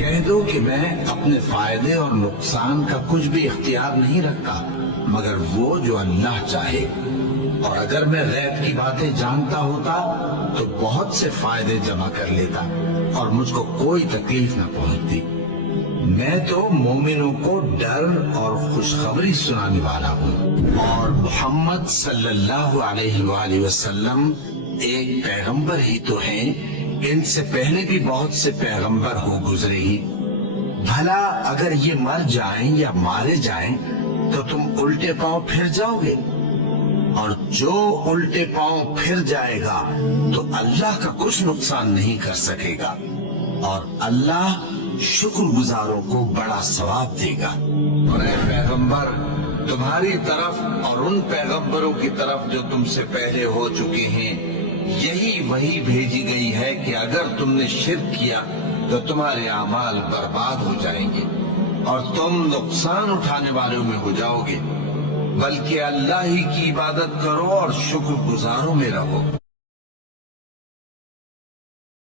کہہ دو کہ میں اپنے فائدے اور نقصان کا کچھ بھی اختیار نہیں رکھتا مگر وہ جو اللہ چاہے، اور اگر میں غیب کی باتیں جانتا ہوتا تو بہت سے فائدے جمع کر لیتا اور مجھ کو کوئی تکلیف نہ پہنچتی۔ میں تو مومنوں کو ڈر اور خوشخبری سنانے والا ہوں، اور محمد صلی اللہ علیہ وآلہ وسلم ایک پیغمبر ہی تو ہیں، ان سے پہلے بھی بہت سے پیغمبر ہو گزرے ہی۔ بھلا اگر یہ مر جائیں یا مارے جائیں تو تم الٹے پاؤں پھر جاؤ گے؟ اور جو الٹے پاؤں پھر جائے گا تو اللہ کا کچھ نقصان نہیں کر سکے گا، اور اللہ شکر گزاروں کو بڑا ثواب دے گا۔ اور اے پیغمبر، تمہاری طرف اور ان پیغمبروں کی طرف جو تم سے پہلے ہو چکے ہیں یہی وہی بھیجی گئی ہے کہ اگر تم نے شرک کیا تو تمہارے اعمال برباد ہو جائیں گے اور تم نقصان اٹھانے والوں میں ہو جاؤ گے، بلکہ اللہ ہی کی عبادت کرو اور شکر گزاروں میں رہو۔